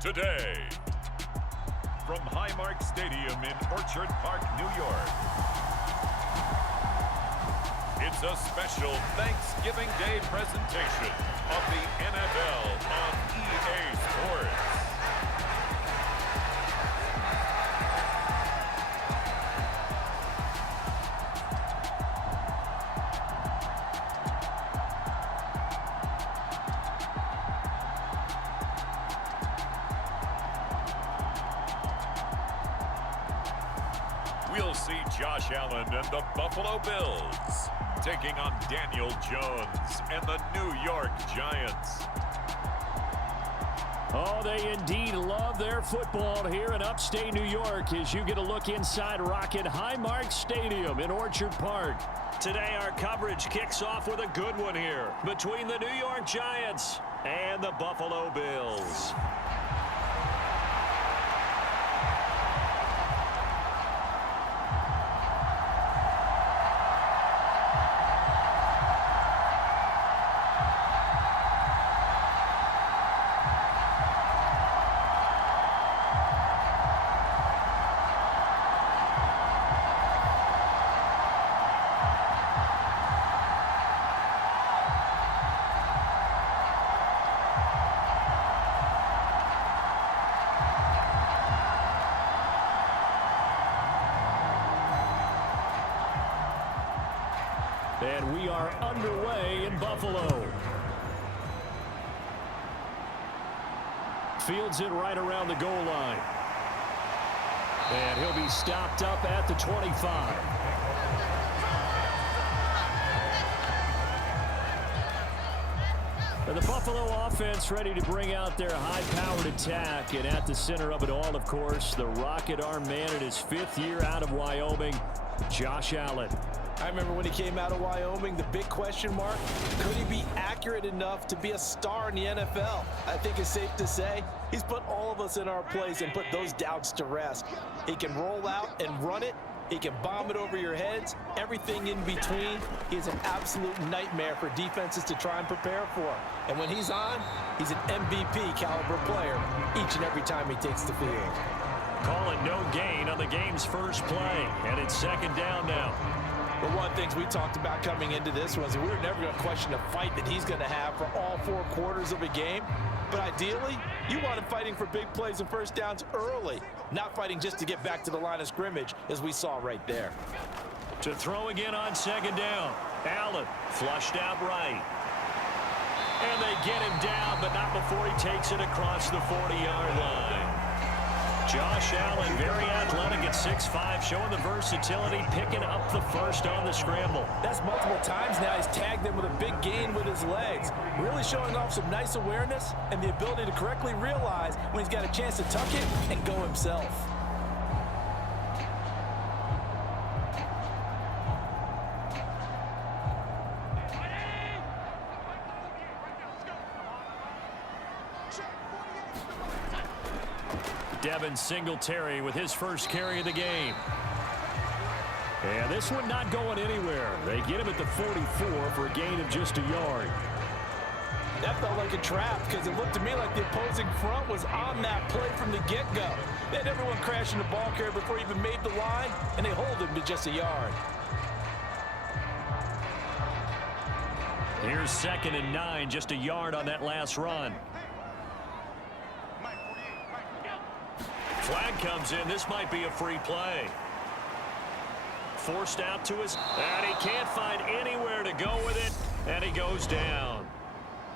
today. From Highmark Stadium in Orchard Park, New York, it's a special Thanksgiving Day presentation of the NFL on EA Sports. We'll see Josh Allen and the Buffalo Bills taking on Daniel Jones and the New York Giants. Oh, they indeed love their football here in upstate New York as you get a look inside Rocket Highmark Stadium in Orchard Park. Today our coverage kicks off with a good one here between the New York Giants and the Buffalo Bills. And we are underway in Buffalo. Fields it right around the goal line. And he'll be stopped up at the 25. And the Buffalo offense ready to bring out their high-powered attack. And at the center of it all, of course, the rocket arm man in his 5th year out of Wyoming, Josh Allen. I remember when he came out of Wyoming, the big question mark, could he be accurate enough to be a star in the NFL? I think it's safe to say he's put all of us in our place and put those doubts to rest. He can roll out and run it. He can bomb it over your heads. Everything in between. He's an absolute nightmare for defenses to try and prepare for. And when he's on, he's an MVP caliber player each and every time he takes the field. Calling no gain on the game's first play. And it's 2nd down now. But one of the things we talked about coming into this was we were never going to question the fight that he's going to have for all 4 quarters of a game. But ideally, you want him fighting for big plays and first downs early, not fighting just to get back to the line of scrimmage, as we saw right there. To throw again on 2nd down. Allen flushed out right. And they get him down, but not before he takes it across the 40-yard line. Josh Allen, very athletic at 6'5", showing the versatility, picking up the first on the scramble. That's multiple times now. He's tagged them with a big gain with his legs. Really showing off some nice awareness and the ability to correctly realize when he's got a chance to tuck it and go himself. Devin Singletary with his first carry of the game. And this one not going anywhere. They get him at the 44 for a gain of just a yard. That felt like a trap because it looked to me like the opposing front was on that play from the get-go. They had everyone crashing the ball carrier before he even made the line, and they hold him to just a yard. Here's 2nd and 9, just a yard on that last run. Flag comes in. This might be a free play. Forced out to his, and he can't find anywhere to go with it, and he goes down.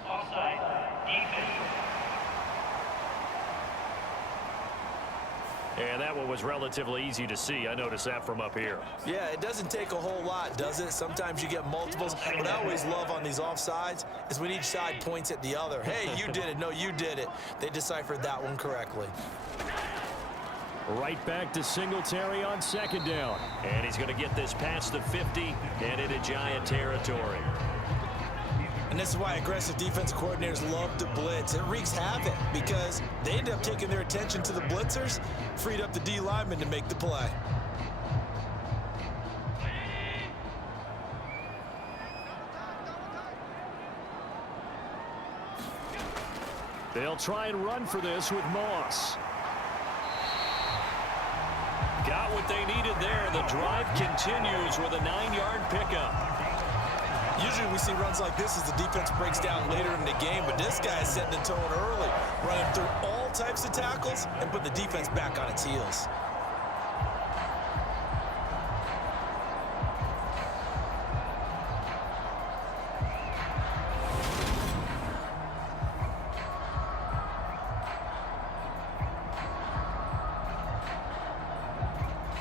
Offside, defense. And that one was relatively easy to see. I noticed that from up here. Yeah, it doesn't take a whole lot, does it? Sometimes you get multiples. What I always love on these offsides is when each side points at the other. Hey, you did it. No, you did it. They deciphered that one correctly. Right back to Singletary on 2nd down. And he's going to get this past the 50 and into Giant territory. And this is why aggressive defensive coordinators love to blitz. It wreaks havoc because they end up taking their attention to the blitzers, freed up the D lineman to make the play. They'll try and run for this with Moss. Got what they needed there. The drive continues with a 9-yard pickup. Usually we see runs like this as the defense breaks down later in the game, but this guy is setting the tone early, running through all types of tackles and put the defense back on its heels.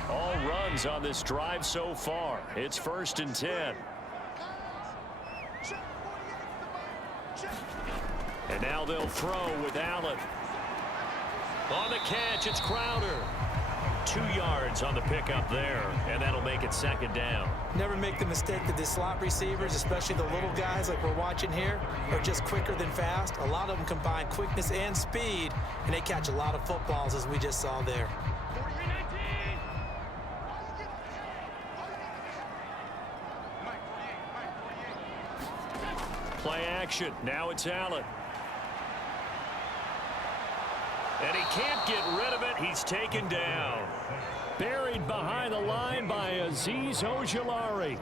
All runs on this drive so far. It's 1st and 10. And now they'll throw with Allen. On the catch, it's Crowder. 2 yards on the pickup there, and that'll make it 2nd down. Never make the mistake that the slot receivers, especially the little guys like we're watching here, are just quicker than fast. A lot of them combine quickness and speed, and they catch a lot of footballs, as we just saw there. Play action. Now it's Allen. And he can't get rid of it. He's taken down. Buried behind the line by Azeez Ojulari.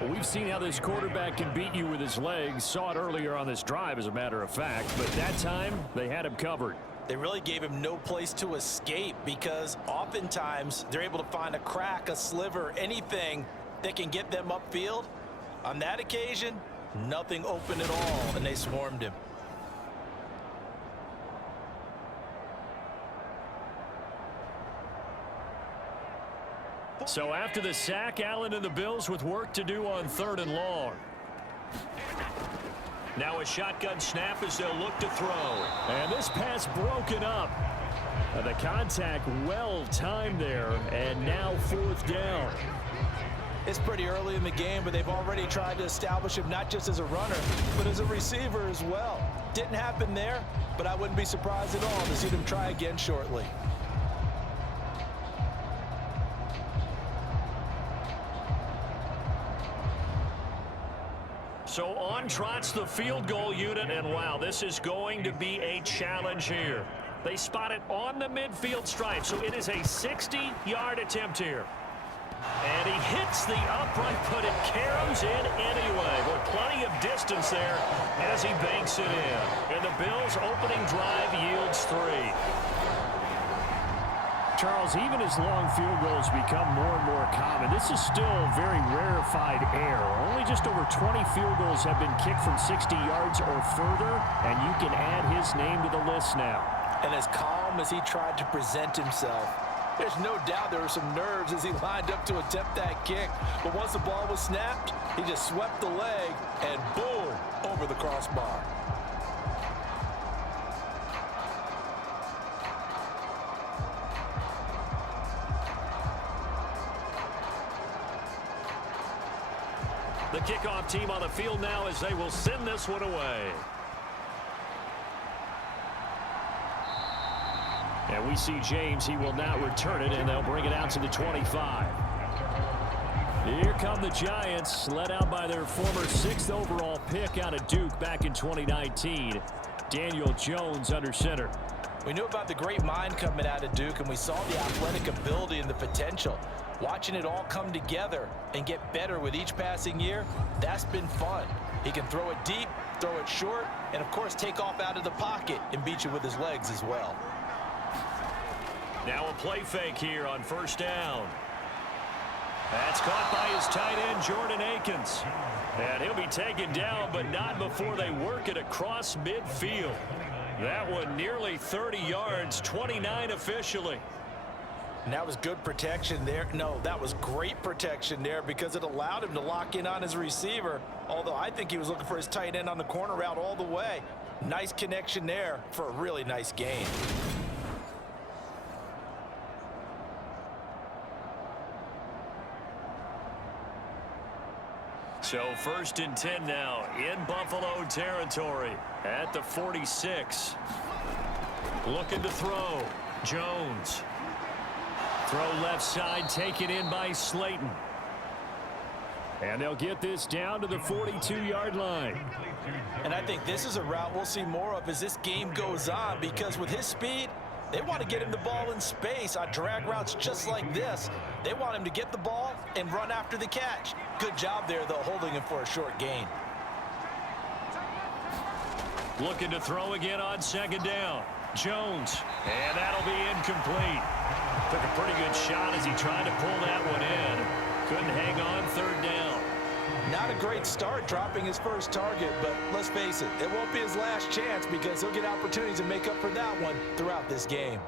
Well, we've seen how this quarterback can beat you with his legs. Saw it earlier on this drive, as a matter of fact. But that time, they had him covered. They really gave him no place to escape because oftentimes they're able to find a crack, a sliver, anything that can get them upfield. On that occasion, nothing open at all, and they swarmed him. So after the sack, Allen and the Bills with work to do on 3rd and long. Now a shotgun snap as they'll look to throw. And this pass broken up. The contact well timed there, and now 4th down. It's pretty early in the game, but they've already tried to establish him not just as a runner, but as a receiver as well. Didn't happen there, but I wouldn't be surprised at all to see them try again shortly. So on trots the field goal unit, and wow, this is going to be a challenge here. They spot it on the midfield stripe, so it is a 60-yard attempt here. And he hits the upright, but it caroms in anyway. But plenty of distance there as he banks it in. And the Bills' opening drive yields 3. Charles, even as long field goals become more and more common, this is still very rarefied air. Only just over 20 field goals have been kicked from 60 yards or further, and you can add his name to the list now. And as calm as he tried to present himself, there's no doubt there were some nerves as he lined up to attempt that kick. But once the ball was snapped, he just swept the leg and boom, over the crossbar. The kickoff team on the field now as they will send this one away. And we see James. He will not return it, and they'll bring it out to the 25. Here come the Giants, led out by their former 6th overall pick out of Duke back in 2019. Daniel Jones under center. We knew about the great mind coming out of Duke, and we saw the athletic ability and the potential. Watching it all come together and get better with each passing year, that's been fun. He can throw it deep, throw it short, and of course take off out of the pocket and beat you with his legs as well. Now a play fake here on 1st down. That's caught by his tight end, Jordan Akins. And he'll be taken down, but not before they work it across midfield. That one nearly 30 yards, 29 officially. And that was good protection there. No, that was great protection there because it allowed him to lock in on his receiver, although I think he was looking for his tight end on the corner route all the way. Nice connection there for a really nice gain. So 1st and 10 now in Buffalo territory at the 46. Looking to throw. Jones. Throw left side, taken in by Slayton. And they'll get this down to the 42-yard line. And I think this is a route we'll see more of as this game goes on, because with his speed, they want to get him the ball in space on drag routes just like this. They want him to get the ball and run after the catch. Good job there, though, holding him for a short gain. Looking to throw again on second down. Jones, and that'll be incomplete. Took a pretty good shot as he tried to pull that one in. Couldn't hang on third down. Not a great start dropping his first target, but let's face it, it won't be his last chance because he'll get opportunities to make up for that one throughout this game.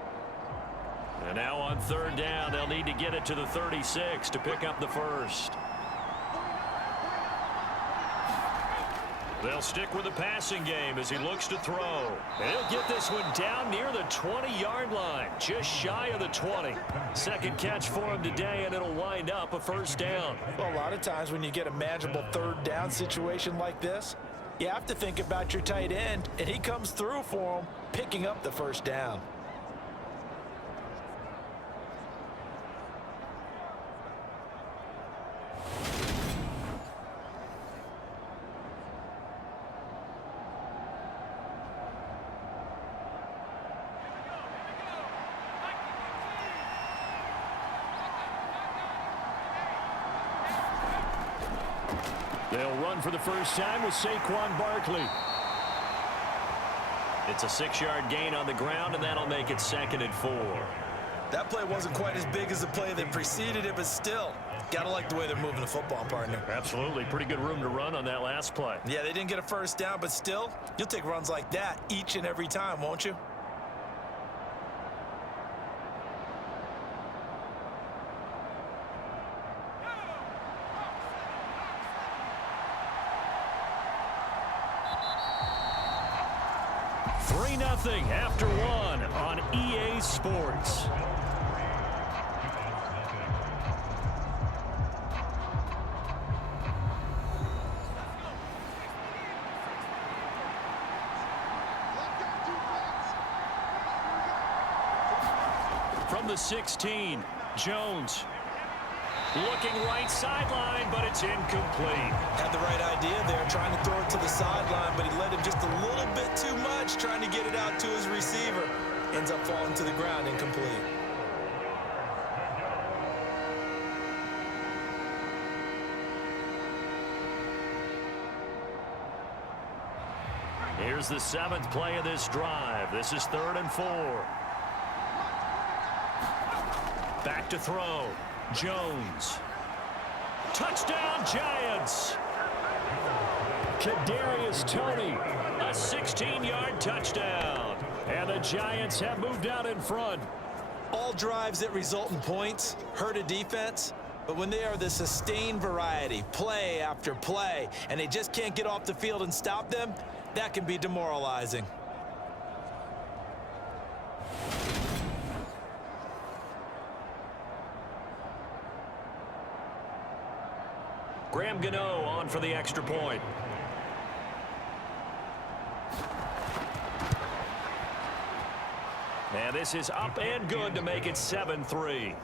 And now on third down, they'll need to get it to the 36 to pick up the first. They'll stick with the passing game as he looks to throw. And he'll get this one down near the 20-yard line, just shy of the 20. Second catch for him today, and it'll wind up a first down. Well, a lot of times when you get a manageable third down situation like this, you have to think about your tight end, and he comes through for him, picking up the first down. They'll run for the first time with Saquon Barkley. It's a 6-yard gain on the ground, and that'll make it 2nd and 4. That play wasn't quite as big as the play that preceded it, but still, gotta like the way they're moving the football, partner. Absolutely. Pretty good room to run on that last play. Yeah, they didn't get a first down, but still, you'll take runs like that each and every time, won't you? Nothing after one on EA Sports. From the 16, Jones. Looking right sideline, but it's incomplete. Had the right idea there, trying to throw it to the sideline, but he led him just a little bit too much, trying to get it out to his receiver. Ends up falling to the ground, incomplete. Here's the 7th play of this drive. This is 3rd and 4. Back to throw. Jones. Touchdown, Giants. Kadarius Toney, a 16-yard touchdown. And the Giants have moved out in front. All drives that result in points hurt a defense, but when they are the sustained variety, play after play, and they just can't get off the field and stop them, that can be demoralizing. Graham Gano on for the extra point. And this is up and good to make it 7-3.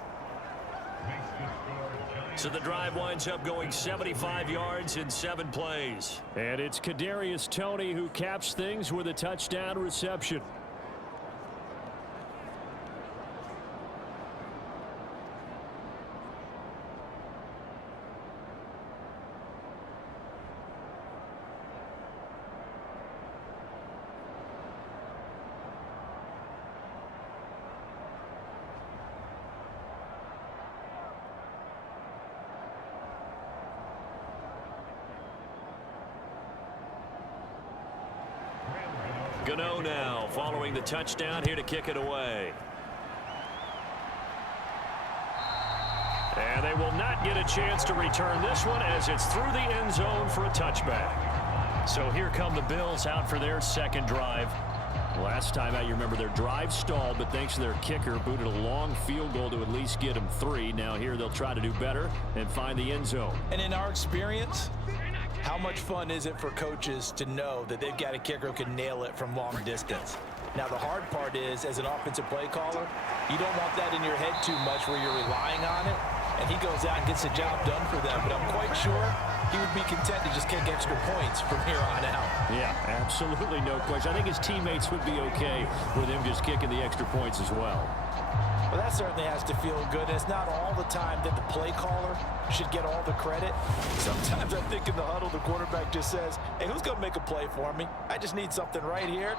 So the drive winds up going 75 yards in 7 plays. And it's Kadarius Toney who caps things with a touchdown reception. Gano now following the touchdown here to kick it away. And they will not get a chance to return this one as it's through the end zone for a touchback. So here come the Bills out for their second drive. Last time out, you remember their drive stalled, but thanks to their kicker, booted a long field goal to at least get them 3. Now here they'll try to do better and find the end zone. And in our experience, how much fun is it for coaches to know that they've got a kicker who can nail it from long distance? Now, the hard part is, as an offensive play caller, you don't want that in your head too much where you're relying on it. and he goes out and gets the job done for them. But I'm quite sure he would be content to just kick extra points from here on out. Yeah, absolutely no question. I think his teammates would be okay with him just kicking the extra points as well. Well, that certainly has to feel good. It's not all the time that the play caller should get all the credit. Sometimes I think in the huddle, the quarterback just says, hey, who's going to make a play for me? I just need something right here.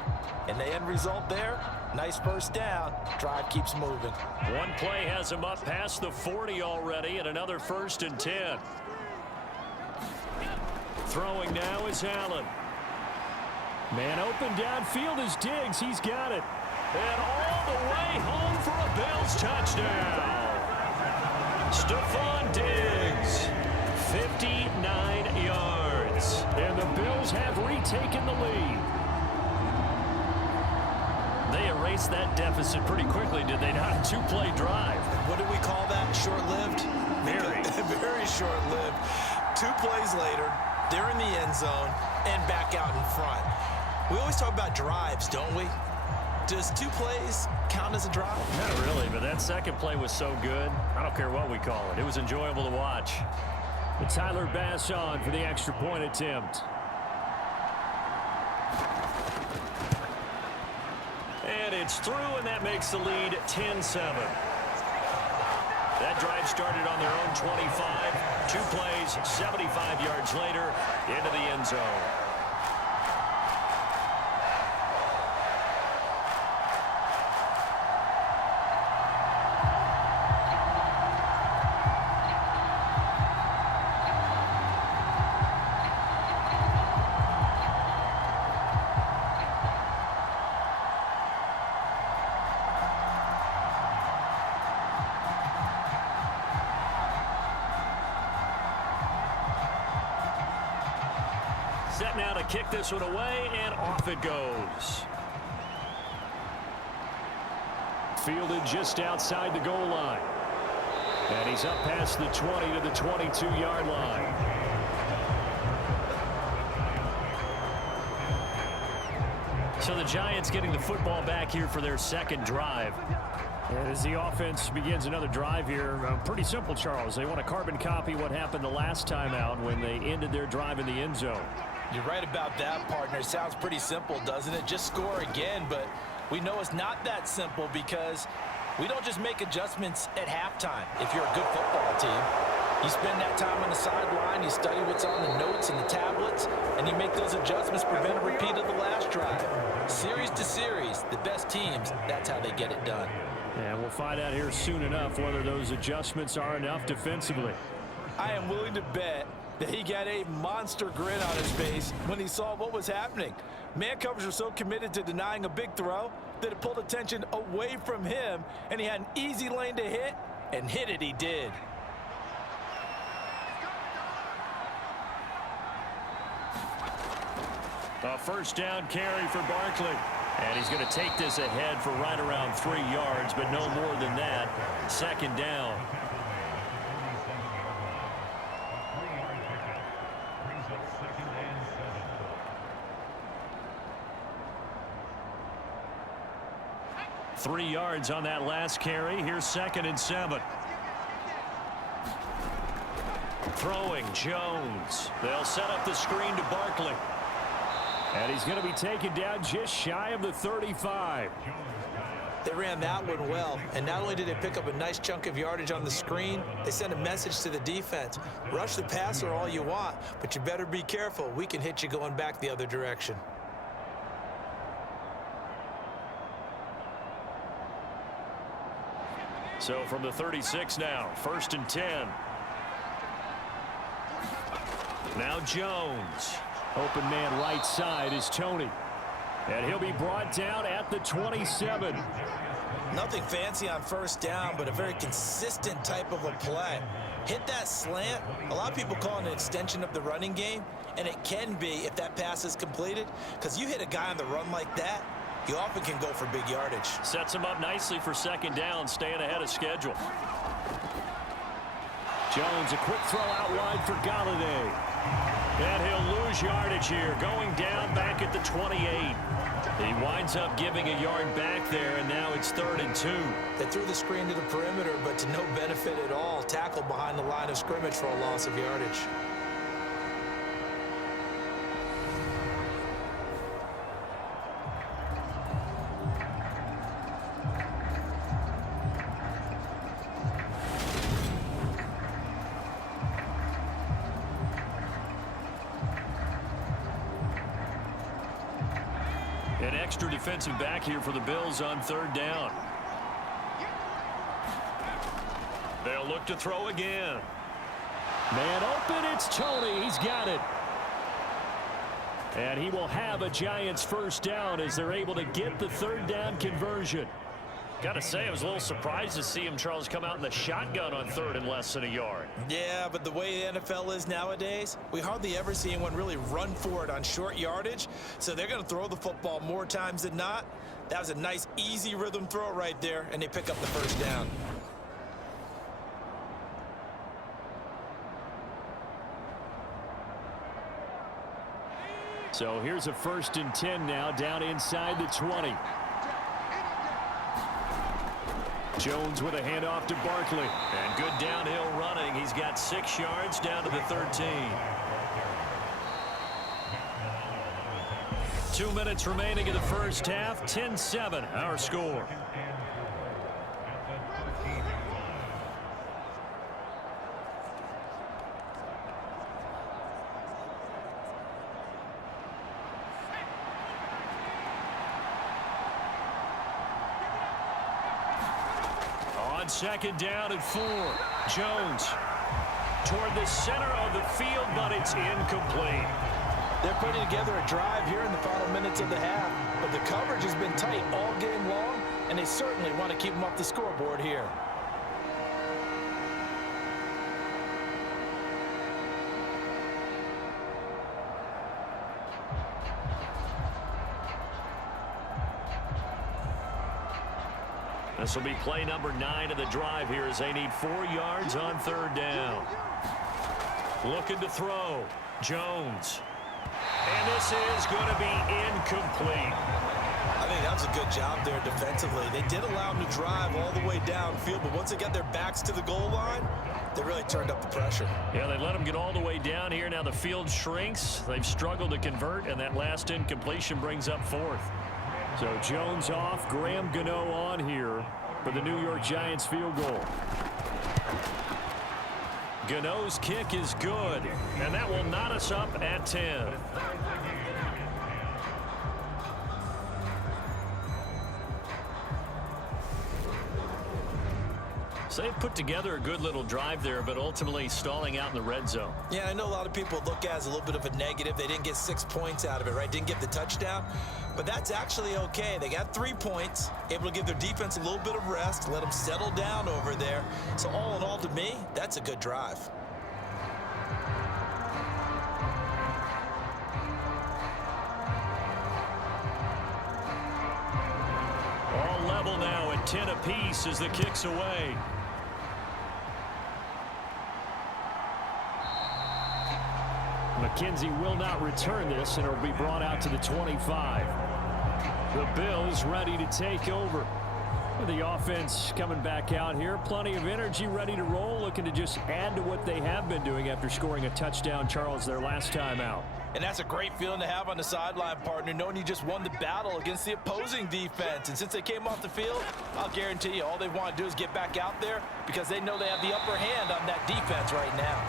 And the end result there, nice first down. Drive keeps moving. One play has him up past the 40 already, and another 1st and 10. Throwing now is Allen. Man open downfield is Diggs. He's got it. And all the way home for a Bills touchdown. Stephon Diggs, 59 yards. And the Bills have retaken the lead. They erased that deficit pretty quickly, did they not? A 2-play drive. What do we call that? Short-lived? Very. Very short-lived. 2 plays later, they're in the end zone and back out in front. We always talk about drives, don't we? Does 2 plays count as a drive? Not really, but that second play was so good. I don't care what we call it. It was enjoyable to watch. And Tyler Bass on for the extra point attempt. And it's through, and that makes the lead 10-7. That drive started on their own 25. 2 plays, 75 yards later, into the end zone. Set now to kick this one away, and off it goes. Fielded just outside the goal line. And he's up past the 20 to the 22-yard line. So the Giants getting the football back here for their second drive. And as the offense begins another drive here, pretty simple, Charles. They want to carbon copy what happened the last time out when they ended their drive in the end zone. You're right about that, partner. It sounds pretty simple, doesn't it? Just score again, but we know it's not that simple because we don't just make adjustments at halftime if you're a good football team. You spend that time on the sideline, you study what's on the notes and the tablets, and you make those adjustments, prevent a repeat of the last drive. Series to series, the best teams, that's how they get it done. And we'll find out here soon enough whether those adjustments are enough defensively. I am willing to bet that he got a monster grin on his face when he saw what was happening. Man coverage was so committed to denying a big throw that it pulled attention away from him, and he had an easy lane to hit, and hit it he did. A first down carry for Barkley. And he's going to take this ahead for right around 3 yards, but no more than that. Second down. Three yards on that last carry. Here's 2nd and 7. Throwing Jones. They'll set up the screen to Barkley. And he's going to be taken down just shy of the 35. They ran that one well, and not only did they pick up a nice chunk of yardage on the screen, they sent a message to the defense. Rush the passer all you want, but you better be careful. We can hit you going back the other direction. So from the 36 now, 1st and 10. Now Jones. Open man right side is Tony. And he'll be brought down at the 27. Nothing fancy on first down, but a very consistent type of a play. Hit that slant. A lot of people call it an extension of the running game, and it can be if that pass is completed, because you hit a guy on the run like that, you often can go for big yardage. Sets him up nicely for second down, staying ahead of schedule. Jones, a quick throw out wide for Galladay. And he'll lose yardage here, going down back at the 28. He winds up giving a yard back there, and now it's 3rd and 2. They threw the screen to the perimeter, but to no benefit at all. Tackled behind the line of scrimmage for a loss of yardage. An extra defensive back here for the Bills on 3rd down. They'll look to throw again. Man open, it's Tony. He's got it. And he will have a Giants 1st down as they're able to get the 3rd down conversion. Got to say, I was a little surprised to see him, Charles, come out in the shotgun on 3rd and less than a yard. Yeah, but the way the NFL is nowadays, we hardly ever see anyone really run for it on short yardage. So they're going to throw the football more times than not. That was a nice, easy rhythm throw right there, and they pick up the 1st down. So here's a 1st and 10 now, down inside the 20. Jones with a handoff to Barkley. And good downhill running. He's got 6 yards down to the 13. 2 minutes remaining in the 1st half. 10-7 our score. On 2nd down and 4. Jones toward the center of the field, but it's incomplete. They're putting together a drive here in the final minutes of the half, but the coverage has been tight all game long, and they certainly want to keep them off the scoreboard here. This will be play number 9 of the drive here as they need 4 yards on 3rd down. Looking to throw. Jones. And this is going to be incomplete. I think that was a good job there defensively. They did allow them to drive all the way downfield, but once they got their backs to the goal line, they really turned up the pressure. Yeah, they let them get all the way down here. Now the field shrinks. They've struggled to convert, and that last incompletion brings up 4th. So Jones off, Graham Gano on here for the New York Giants field goal. Gano's kick is good, and that will knot us up at 10. So they've put together a good little drive there, but ultimately stalling out in the red zone. Yeah, I know a lot of people look at it as a little bit of a negative. They didn't get 6 points out of it, right? Didn't get the touchdown. But that's actually okay. They got 3 points, able to give their defense a little bit of rest, let them settle down over there. So all in all, to me, that's a good drive. All level now at 10 apiece as the kick's away. McKenzie will not return this, and it will be brought out to the 25. The Bills ready to take over. The offense coming back out here. Plenty of energy, ready to roll, looking to just add to what they have been doing after scoring a touchdown, Charles, their last time out. And that's a great feeling to have on the sideline, partner, knowing you just won the battle against the opposing defense. And since they came off the field, I'll guarantee you all they want to do is get back out there because they know they have the upper hand on that defense right now.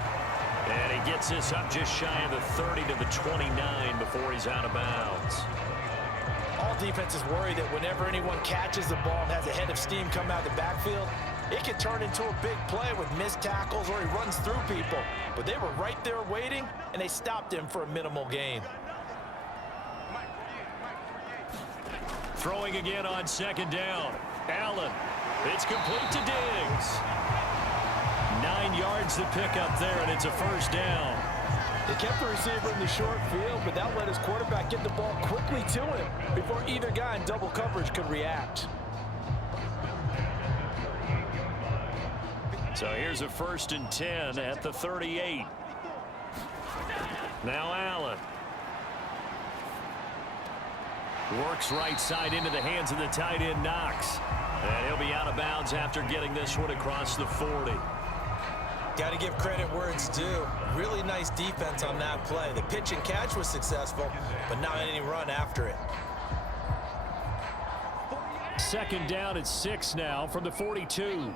And he gets this up just shy of the 30 to the 29 before he's out of bounds. All defenses worry that whenever anyone catches the ball and has a head of steam come out of the backfield, it can turn into a big play with missed tackles or he runs through people. But they were right there waiting, and they stopped him for a minimal gain. Throwing again on 2nd down. Allen. It's complete to Diggs. 9 yards to pick up there, and it's a 1st down. They kept the receiver in the short field, but that let his quarterback get the ball quickly to him before either guy in double coverage could react. So here's a 1st and 10 at the 38. Now Allen. Works right side into the hands of the tight end, Knox. And he'll be out of bounds after getting this one across the 40. Got to give credit where it's due. Really nice defense on that play. The pitch and catch was successful, but not any run after it. Second down at 6 now from the 42.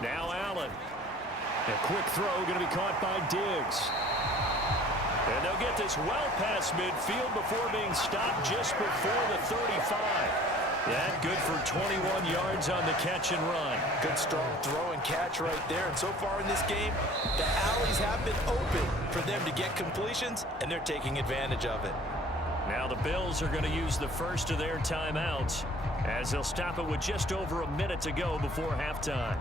Now Allen. A quick throw going to be caught by Diggs. And they'll get this well past midfield before being stopped just before the 35. That good for 21 yards on the catch and run. Good strong throw and catch right there. And so far in this game, the alleys have been open for them to get completions, and they're taking advantage of it. Now the Bills are going to use the first of their timeouts as they'll stop it with just over a minute to go before halftime.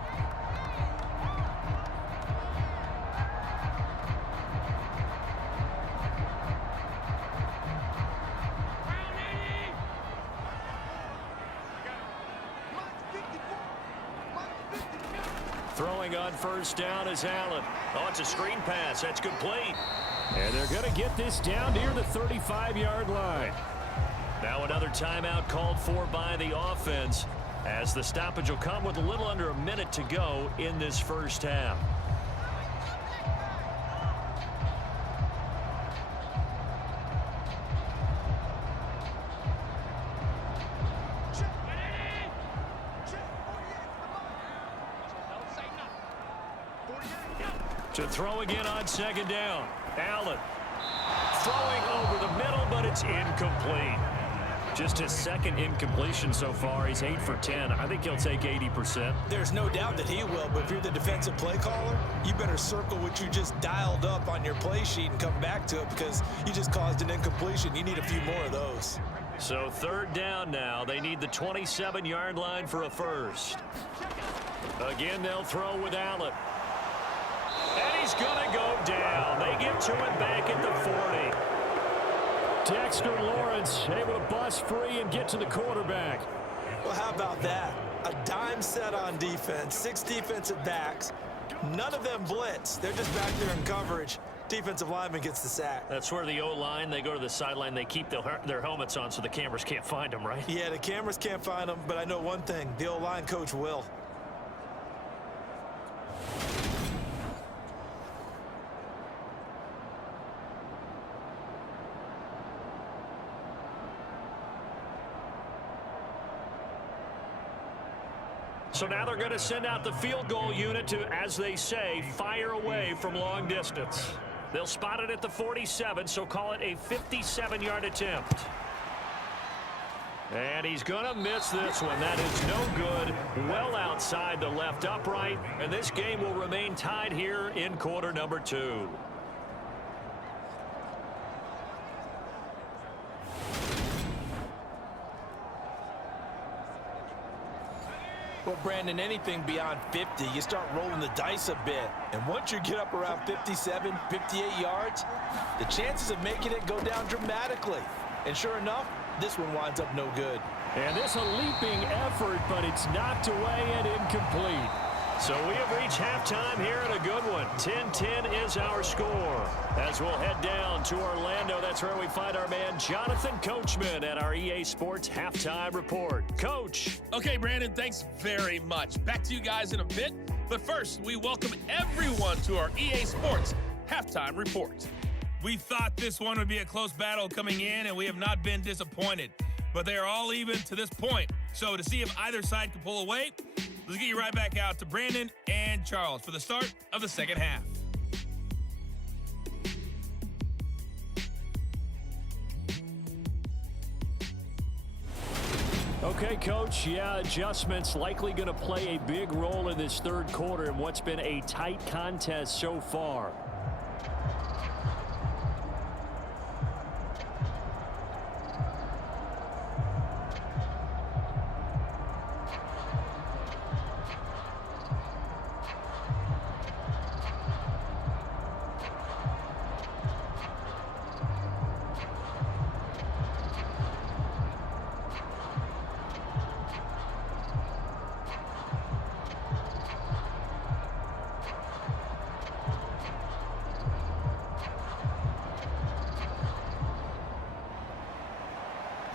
Throwing on first down is Allen. Oh, it's a screen pass. That's complete. And they're going to get this down near the 35-yard line. Now another timeout called for by the offense as the stoppage will come with a little under a minute to go in this first half. To throw again on second down. Allen throwing over the middle, but it's incomplete. Just his second incompletion so far. He's 8 for 10. I think he'll take 80%. There's no doubt that he will, but if you're the defensive play caller, you better circle what you just dialed up on your play sheet and come back to it because you just caused an incompletion. You need a few more of those. So third down now. They need the 27-yard line for a first. Again, they'll throw with Allen. And he's going to go down. They get to him back at the 40. Dexter Lawrence able to bust free and get to the quarterback. Well, how about that? A dime set on defense, 6 defensive backs. None of them blitz. They're just back there in coverage. Defensive lineman gets the sack. That's where the O-line, they go to the sideline, they keep their helmets on so the cameras can't find them, right? Yeah, the cameras can't find them, but I know one thing. The O-line coach will. So now they're going to send out the field goal unit to, as they say, fire away from long distance. They'll spot it at the 47, so call it a 57-yard attempt. And he's going to miss this one. That is no good. Well outside the left upright. And this game will remain tied here in quarter number 2. Well, Brandon, anything beyond 50, you start rolling the dice a bit. And once you get up around 57, 58 yards, the chances of making it go down dramatically. And sure enough, this one winds up no good. And this a leaping effort, but it's knocked away and incomplete. So we have reached halftime here in a good one. 10-10 is our score. As we'll head down to Orlando, that's where we find our man Jonathan Coachman at our EA Sports Halftime Report. Coach. Okay, Brandon, thanks very much. Back to you guys in a bit. But first, we welcome everyone to our EA Sports Halftime Report. We thought this one would be a close battle coming in, and we have not been disappointed. But they are all even to this point. So to see if either side can pull away, let's get you right back out to Brandon and Charles for the start of the second half. Okay, Coach, yeah, adjustments likely going to play a big role in this third quarter in what's been a tight contest so far.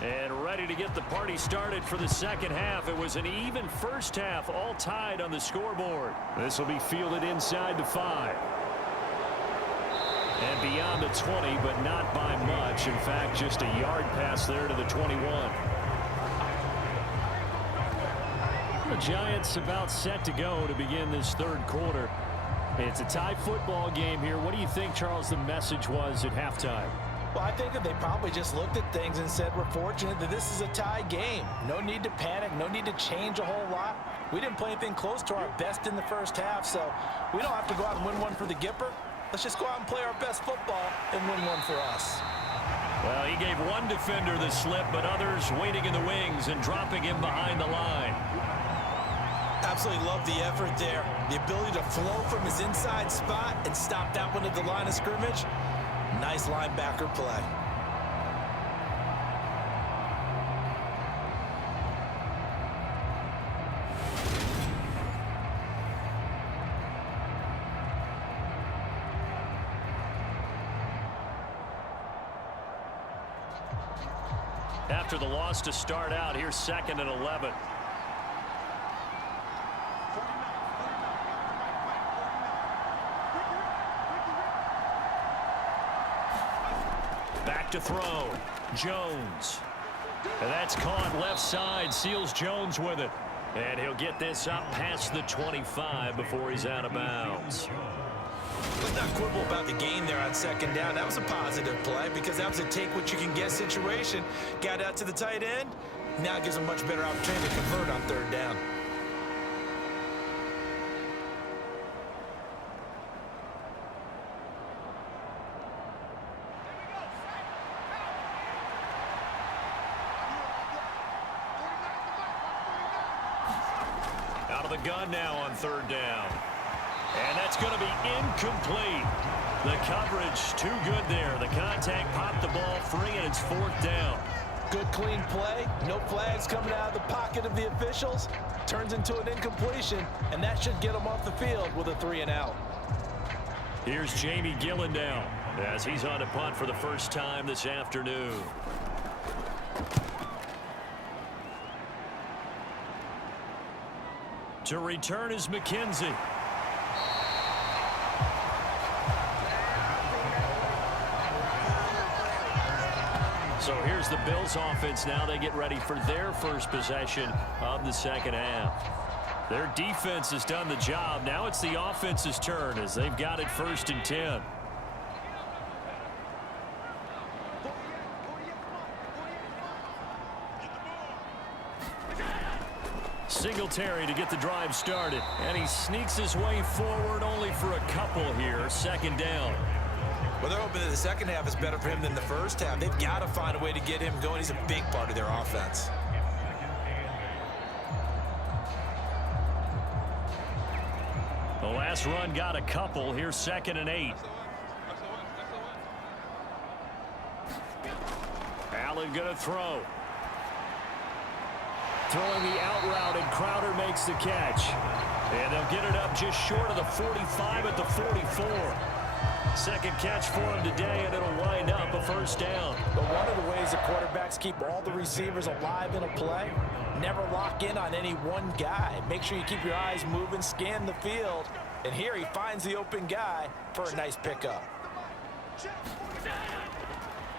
And ready to get the party started for the second half. It was an even first half, all tied on the scoreboard. This will be fielded inside the 5. And beyond the 20, but not by much. In fact, just a yard pass there to the 21. The Giants about set to go to begin this third quarter. It's a tie football game here. What do you think, Charles, the message was at halftime? Well, I think that they probably just looked at things and said, we're fortunate that this is a tie game. No need to panic, no need to change a whole lot. We didn't play anything close to our best in the first half, so we don't have to go out and win one for the Gipper. Let's just go out and play our best football and win one for us. Well, he gave one defender the slip, but others waiting in the wings and dropping him behind the line. Absolutely love the effort there. The ability to flow from his inside spot and stop that one at the line of scrimmage. Nice linebacker play. After the loss to start out, here's 2nd and 11. Back to throw. Jones. And that's caught left side. Seals Jones with it. And he'll get this up past the 25 before he's out of bounds. Let's not quibble about the gain there on 2nd down. That was a positive play because that was a take-what-you-can-get situation. Got out to the tight end. Now gives a much better opportunity to convert on 3rd down. Out of the gun now on 3rd down. And that's going to be incomplete. The coverage too good there. The contact popped the ball free, and it's 4th down. Good clean play. No flags coming out of the pocket of the officials. Turns into an incompletion, and that should get him off the field with a 3 and out. Here's Jamie Gillen now as he's on to punt for the first time this afternoon. To return is McKenzie. So here's the Bills offense now. They get ready for their first possession of the second half. Their defense has done the job. Now it's the offense's turn as they've got it 1st and 10. Singletary to get the drive started. And he sneaks his way forward only for a couple here. 2nd down. Well, they're hoping that the second half is better for him than the first half. They've got to find a way to get him going. He's a big part of their offense. The last run got a couple. Here's 2nd and 8. Allen going to throw. Throwing the out route, and Crowder makes the catch. And they'll get it up just short of the 45 at the 44. 2nd catch for him today, and it'll wind up a 1st down. But one of the ways the quarterbacks keep all the receivers alive in a play, never lock in on any one guy. Make sure you keep your eyes moving, scan the field. And here he finds the open guy for a nice pickup.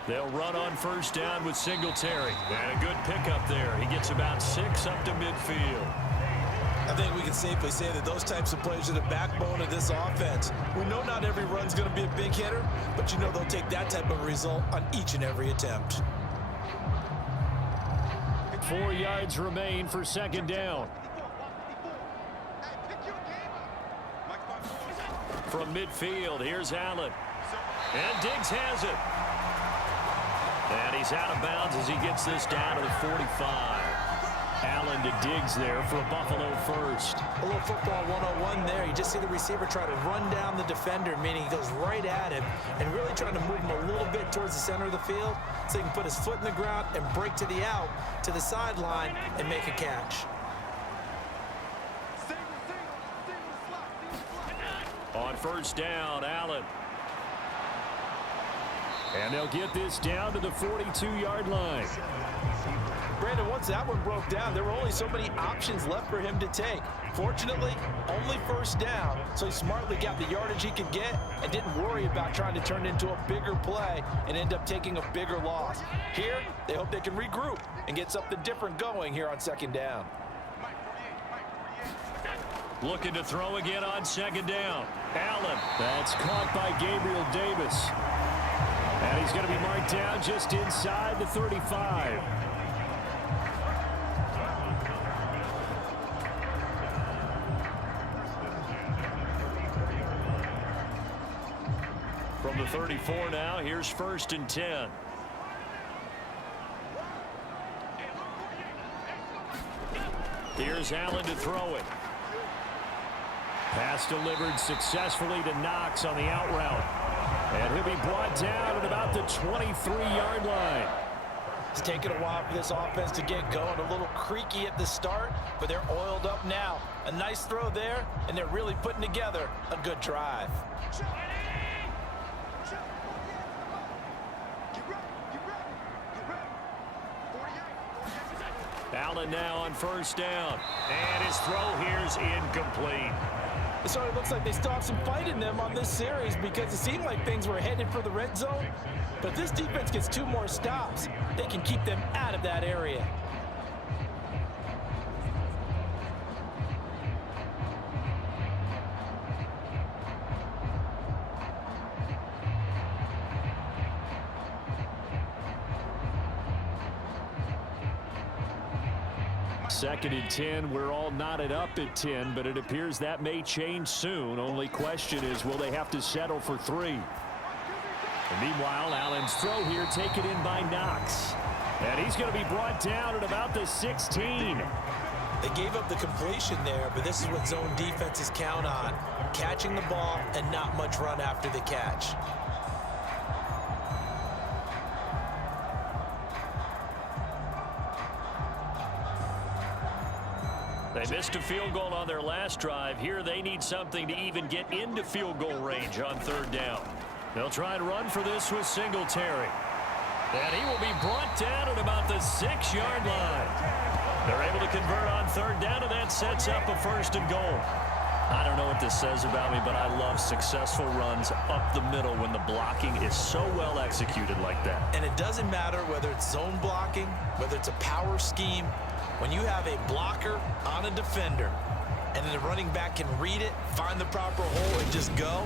They'll run on 1st down with Singletary. And a good pickup there. He gets about 6 up to midfield. I think we can safely say that those types of plays are the backbone of this offense. We know not every run's going to be a big hitter, but you know they'll take that type of result on each and every attempt. 4 yards remain for 2nd down. From midfield, here's Allen. And Diggs has it. And he's out of bounds as he gets this down to the 45. Allen to Diggs there for a Buffalo first. A little football 101 there. You just see the receiver try to run down the defender, meaning he goes right at him and really trying to move him a little bit towards the center of the field so he can put his foot in the ground and break to the out, to the sideline, and make a catch. On 1st down, Allen. And they'll get this down to the 42-yard line. Brandon, once that one broke down, there were only so many options left for him to take. Fortunately, only first down, so he smartly got the yardage he could get and didn't worry about trying to turn it into a bigger play and end up taking a bigger loss. Here, they hope they can regroup and get something different going here on second down. Looking to throw again on second down. Allen. That's caught by Gabriel Davis. And he's going to be marked down just inside the 35. From the 34 now, here's 1st and 10. Here's Allen to throw it. Pass delivered successfully to Knox on the out route. And he'll be brought down at about the 23-yard line. It's taken a while for this offense to get going. A little creaky at the start, but they're oiled up now. A nice throw there, and they're really putting together a good drive. Allen now on 1st down. And his throw here's incomplete. So it looks like they still have some fight in them on this series because it seemed like things were headed for the red zone. But this defense gets 2 more stops. They can keep them out of that area. Second and 10. We're all knotted up at 10, but it appears that may change soon. Only question is, will they have to settle for 3? And meanwhile, Allen's throw here taken in by Knox. And he's going to be brought down at about the 16. They gave up the completion there, but this is what zone defenses count on. Catching the ball and not much run after the catch. They missed a field goal on their last drive. Here they need something to even get into field goal range on 3rd down. They'll try and run for this with Singletary. And he will be brought down at about the 6-yard line. They're able to convert on 3rd down, and that sets up a 1st and goal. I don't know what this says about me, but I love successful runs up the middle when the blocking is so well executed like that. And it doesn't matter whether it's zone blocking, whether it's a power scheme. When you have a blocker on a defender and then the running back can read it, find the proper hole, and just go,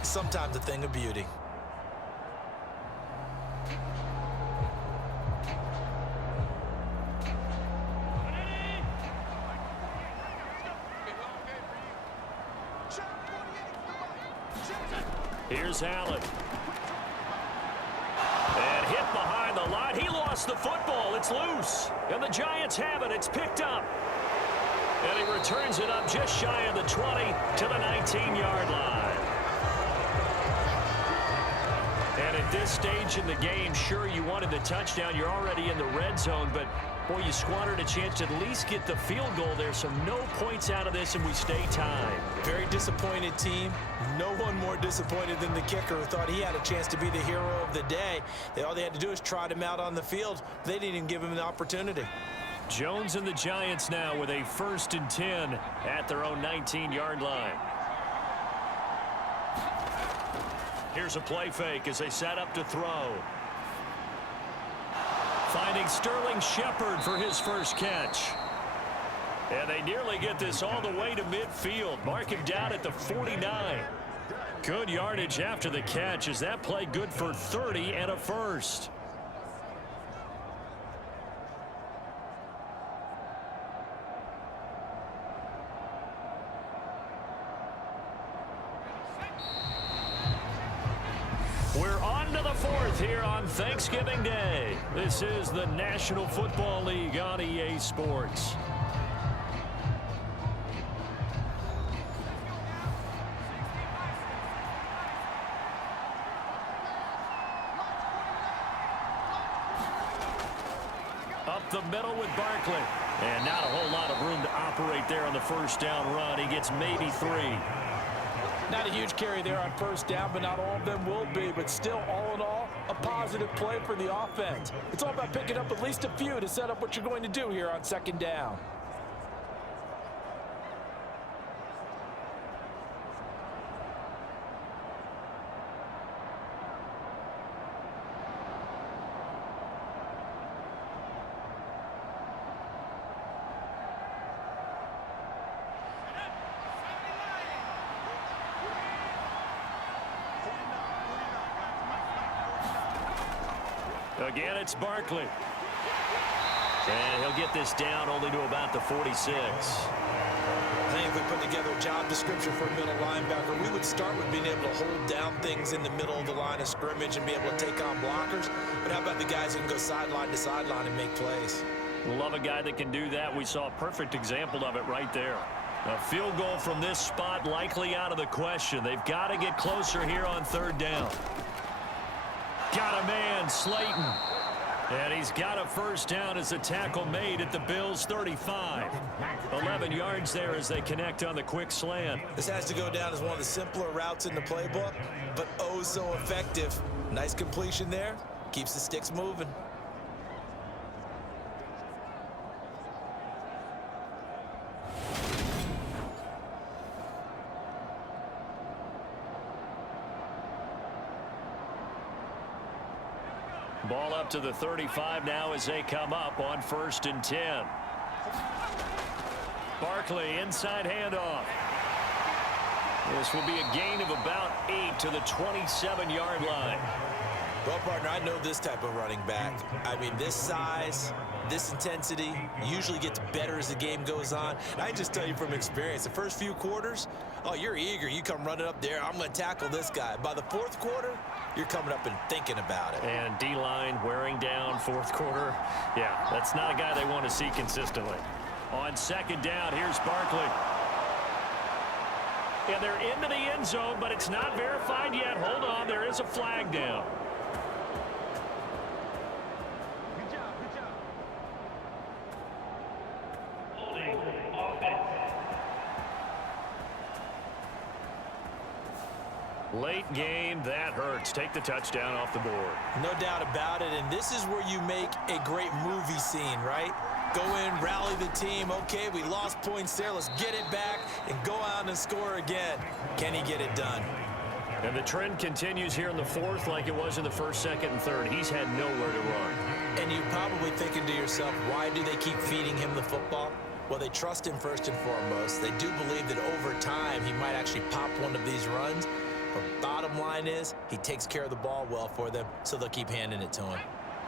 it's sometimes a thing of beauty. Here's Allen. And hit behind the line. He lost the football. It's loose. And the Giants have it. It's picked up. And he returns it up just shy of the 20 to the 19-yard line. And at this stage in the game, sure, you wanted the touchdown. You're already in the red zone, but boy, you squandered a chance to at least get the field goal there. So no points out of this, and we stay tied. Very disappointed team. No one more disappointed than the kicker, who thought he had a chance to be the hero of the day. All they had to do is trot him out on the field. They didn't even give him an opportunity. Jones and the Giants now with a 1st and 10 at their own 19-yard line. Here's a play fake as they set up to throw. Finding Sterling Shepard for his first catch. And they nearly get this all the way to midfield. Mark him down at the 49. Good yardage after the catch. Is that play good for 30 and a first? We're on to the 4th here on Thanksgiving Day. This is the National Football League on EA Sports. Up the middle with Barkley. And not a whole lot of room to operate there on the 1st down run. He gets maybe 3. Not a huge carry there on 1st down, but not all of them will be. But still, all in all, a positive play for the offense. It's all about picking up at least a few to set up what you're going to do here on second down. Again, it's Barkley. And he'll get this down only to about the 46. I think if we put together a job description for a middle linebacker, we would start with being able to hold down things in the middle of the line of scrimmage and be able to take on blockers. But how about the guys who can go sideline to sideline and make plays? Love a guy that can do that. We saw a perfect example of it right there. A field goal from this spot likely out of the question. They've got to get closer here on third down. Got a man, Slayton. And he's got a first down as a tackle made at the Bills' 35. 11 yards there as they connect on the quick slant. This has to go down as one of the simpler routes in the playbook, but oh so effective. Nice completion there. Keeps the sticks moving. Ball up to the 35 now as they come up on 1st and 10. Barkley, inside handoff. This will be a gain of about 8 to the 27-yard line. Well, partner, I know this type of running back. I mean, this size, this intensity usually gets better as the game goes on. And I just tell you from experience, the first few quarters, oh, you're eager. You come running up there, I'm going to tackle this guy. By the fourth quarter, you're coming up and thinking about it. And D-line wearing down fourth quarter. Yeah, that's not a guy they want to see consistently. On second down, here's Barkley. And they're into the end zone, but it's not verified yet. Hold on, there is a flag down. Late game, that hurts. Take the touchdown off the board. No doubt about it, and this is where you make a great movie scene, right? Go in, rally the team. Okay, we lost points there. Let's get it back and go out and score again. Can he get it done? And the trend continues here in the fourth like it was in the first, second, and third. He's had nowhere to run. And you're probably thinking to yourself, why do they keep feeding him the football? Well, they trust him first and foremost. They do believe that over time he might actually pop one of these runs. But bottom line is, he takes care of the ball well for them, so they'll keep handing it to him.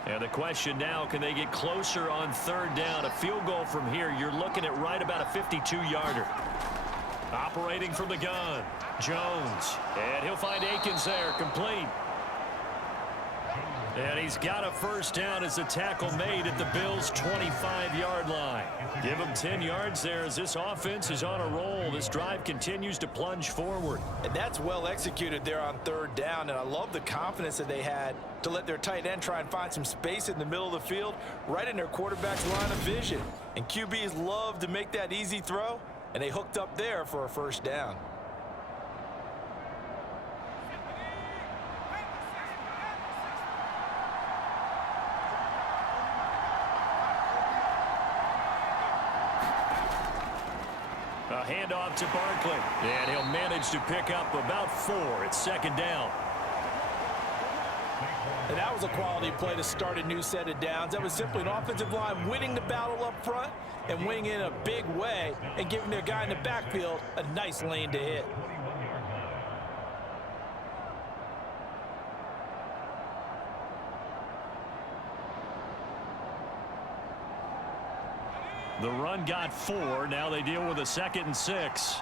And the question now, can they get closer on third down? A field goal from here, you're looking at right about a 52-yarder. Operating from the gun, Jones. And he'll find Akins there, complete. And he's got a first down as a tackle made at the Bills' 25-yard line. Give him 10 yards there as this offense is on a roll. This drive continues to plunge forward. And that's well executed there on third down, and I love the confidence that they had to let their tight end try and find some space in the middle of the field, right in their quarterback's line of vision. And QBs love to make that easy throw, and they hooked up there for a first down. A handoff to Barkley, and he'll manage to pick up about 4. It's second down. And that was a quality play to start a new set of downs. That was simply an offensive line winning the battle up front and winning in a big way and giving their guy in the backfield a nice lane to hit. The run got 4. Now they deal with a 2nd and 6.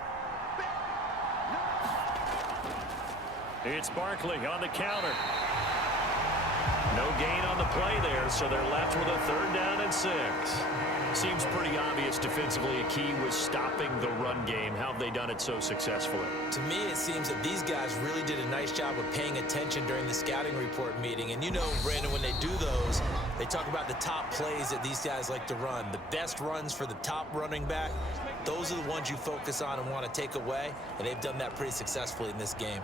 It's Barkley on the counter. No gain on the play there, so they're left with a 3rd down and 6. Seems pretty obvious defensively a key was stopping the run game. How have they done it so successfully? To me, it seems that these guys really did a nice job of paying attention during the scouting report meeting. And you know, Brandon, when they do those, they talk about the top plays that these guys like to run. The best runs for the top running back, those are the ones you focus on and want to take away. And they've done that pretty successfully in this game.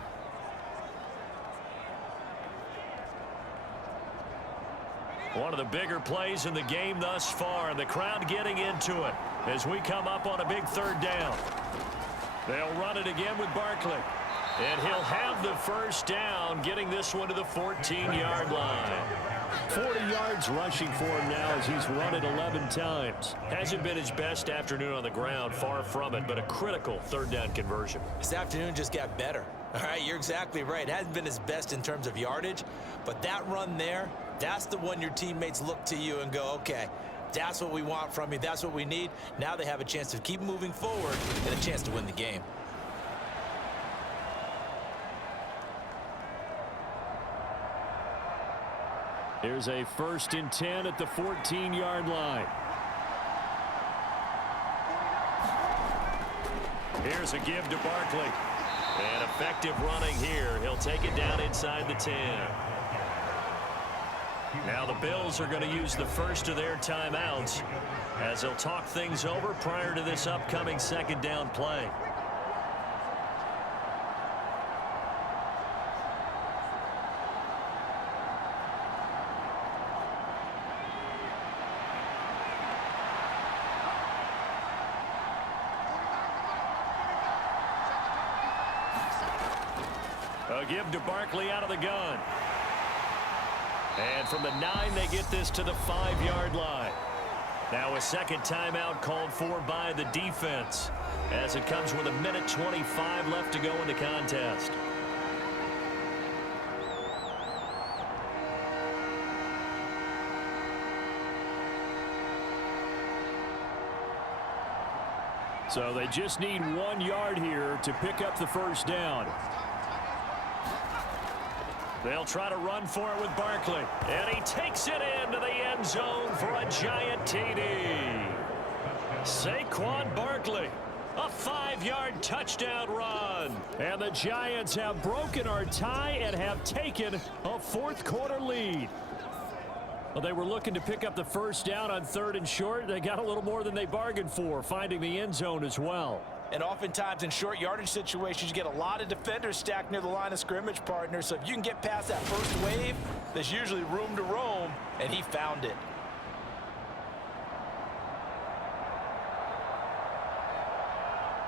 One of the bigger plays in the game thus far, and the crowd getting into it as we come up on a big third down. They'll run it again with Barkley. And he'll have the first down, getting this one to the 14-yard line. 40 yards rushing for him now as he's run it 11 times. Hasn't been his best afternoon on the ground, far from it, but a critical third down conversion. This afternoon just got better. All right, you're exactly right. It hasn't been his best in terms of yardage, but that run there, that's the one your teammates look to you and go, okay, that's what we want from you. That's what we need. Now they have a chance to keep moving forward and a chance to win the game. Here's a 1st and 10 at the 14-yard line. Here's a give to Barkley. And effective running here. He'll take it down inside the 10. Now the Bills are going to use the first of their timeouts as they'll talk things over prior to this upcoming second down play. A give to Barkley out of the gun. And from the 9, they get this to the 5-yard line. Now a second timeout called for by the defense as it comes with 1:25 left to go in the contest. So they just need 1 yard here to pick up the first down. They'll try to run for it with Barkley. And he takes it into the end zone for a giant TD. Saquon Barkley, a 5-yard touchdown run. And the Giants have broken our tie and have taken a fourth-quarter lead. Well, they were looking to pick up the first down on 3rd and short. They got a little more than they bargained for, finding the end zone as well. And oftentimes in short yardage situations, you get a lot of defenders stacked near the line of scrimmage, partner. So if you can get past that first wave, there's usually room to roam, and he found it.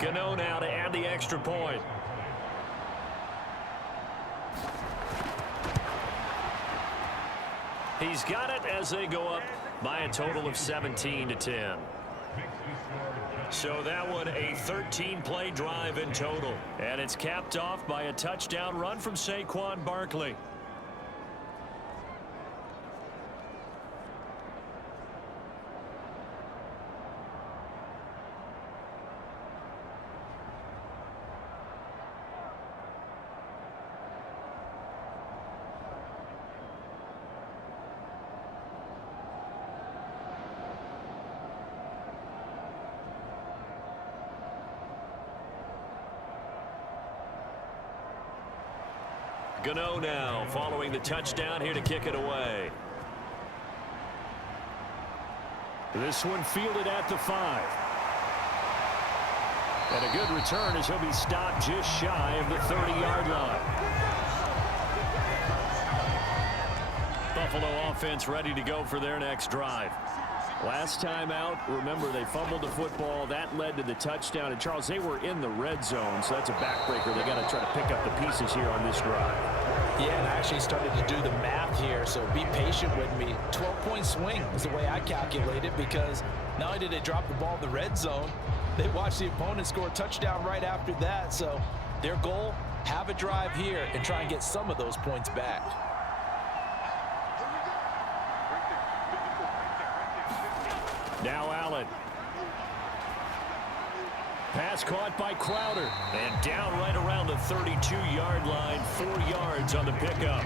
Gano now to add the extra point. He's got it as they go up by a total of 17-10. So that one a 13-play drive in total. And it's capped off by a touchdown run from Saquon Barkley. Gano now following the touchdown here to kick it away. This one fielded at the 5. And a good return as he'll be stopped just shy of the 30-yard line. Buffalo offense ready to go for their next drive. Last time out, remember, they fumbled the football. That led to the touchdown. And, Charles, they were in the red zone, so that's a backbreaker. They got to try to pick up the pieces here on this drive. Yeah, and I actually started to do the math here, so be patient with me. 12-point swing is the way I calculate it, because not only did they drop the ball in the red zone, they watched the opponent score a touchdown right after that. So their goal, have a drive here and try and get some of those points back. Now Allen. Pass caught by Crowder. And down right around the 32-yard line. 4 yards on the pickup.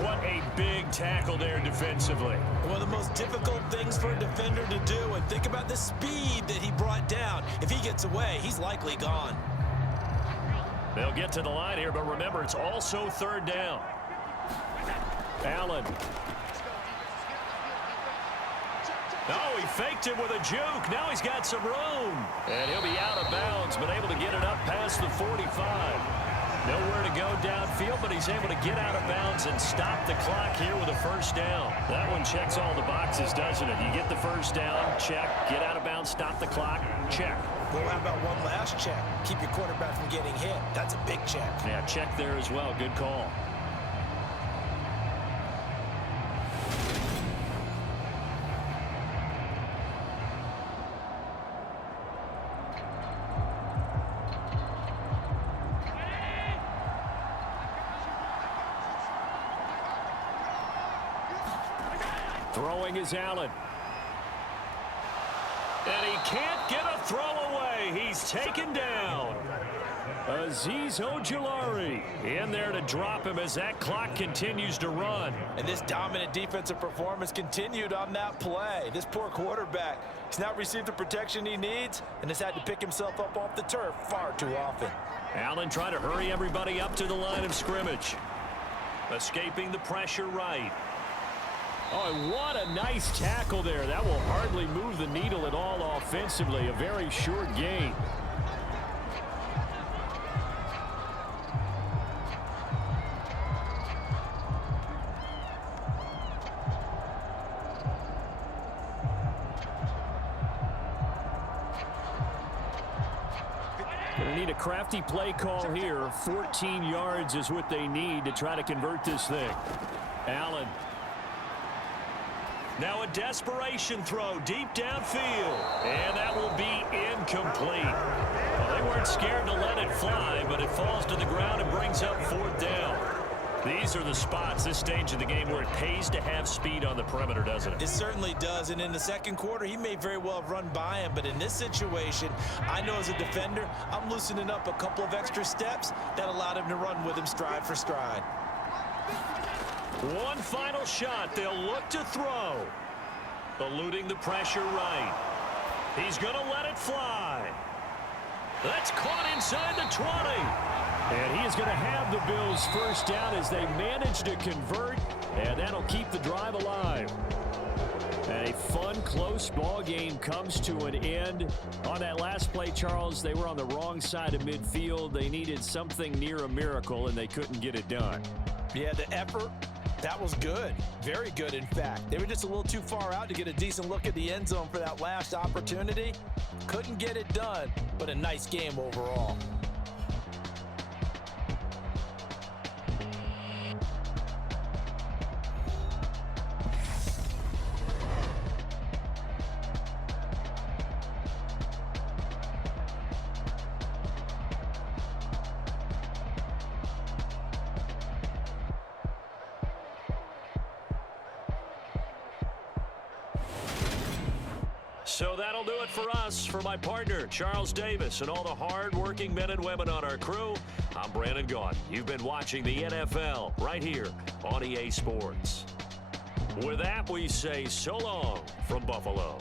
What a big tackle there defensively. One of the most difficult things for a defender to do. And think about the speed that he brought down. If he gets away, he's likely gone. They'll get to the line here, but remember, it's also 3rd down. Allen. Oh, he faked him with a juke. Now he's got some room. And he'll be out of bounds, but able to get it up past the 45. Nowhere to go downfield, but he's able to get out of bounds and stop the clock here with a first down. That one checks all the boxes, doesn't it? You get the first down, check. Get out of bounds, stop the clock, check. Well, how about one last check? Keep your quarterback from getting hit. That's a big check. Yeah, check there as well. Good call. Throwing is Allen. And he can't get a throw away. He's taken down. Azeez Ojulari in there to drop him as that clock continues to run. And this dominant defensive performance continued on that play. This poor quarterback has not received the protection he needs and has had to pick himself up off the turf far too often. Allen trying to hurry everybody up to the line of scrimmage. Escaping the pressure right. Oh, what a nice tackle there. That will hardly move the needle at all offensively. A very short gain. Gonna need a crafty play call here. 14 yards is what they need to try to convert this thing. Allen. Now a desperation throw deep downfield. And that will be incomplete. Well, they weren't scared to let it fly, but it falls to the ground and brings up fourth down. These are the spots, this stage of the game, where it pays to have speed on the perimeter, doesn't it? It certainly does, and in the second quarter, he may very well have run by him, but in this situation, I know as a defender, I'm loosening up a couple of extra steps that allowed him to run with him stride for stride. One final shot. They'll look to throw. Eluding the pressure right. He's going to let it fly. That's caught inside the 20. And he is going to have the Bills first down as they manage to convert, and that'll keep the drive alive. A fun, close ball game comes to an end. On that last play, Charles, they were on the wrong side of midfield. They needed something near a miracle, and they couldn't get it done. Yeah, the effort, that was good. Very good, in fact. They were just a little too far out to get a decent look at the end zone for that last opportunity. Couldn't get it done, but a nice game overall. So that'll do it for us. For my partner, Charles Davis, and all the hard-working men and women on our crew, I'm Brandon Gaudin. You've been watching the NFL right here on EA Sports. With that, we say so long from Buffalo.